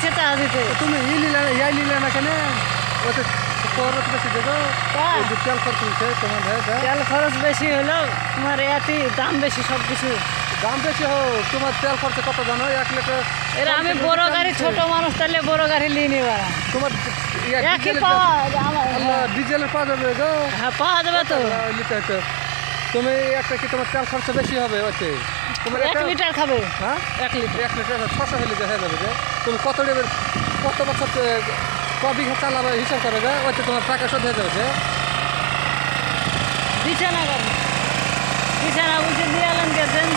লাগছে চা দিতে। তুমি ইয়াই নিলে না কেন? ওতে খরচ বেশি দেবো, তেল খরচ হয়েছে তোমার। তেল খরচ বেশি হলো, তোমার এতে দাম বেশি সব কিছু। দাম বেশি হোক, তোমার তেল খরচ কত জানো? 1 লিটার। এরা আমি বড় গাড়ি, ছোট মানুষ, তাহলে বড় গাড়ি নিয়ে নেবা। তোমার একই পাওয়া আমার। ডিজেলের পাওয়া যাবে গো। হ্যাঁ, পাওয়া যাবে তো। লিটার তো তুমি একটা কি তোমার তেল খরচ বেশি হবে ওতে? তোমার 1 লিটার খাবে। হ্যাঁ, 1 লিটার 600 হলে হয়ে যাবে যে। তুমি কত বছর ক বিঘা চালাবে হিসাব করে যে, ওতে তোমার টাকা শোধ হয়ে যাবে যে। বিছানা গাড়ি, বিছানা বুঝে দিয়ে এলেন গেছেন।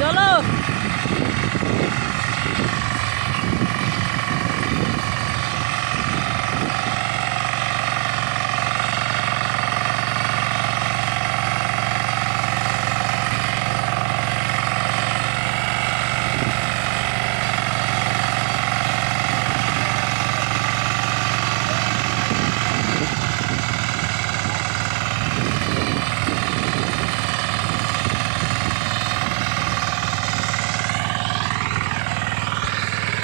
চলো।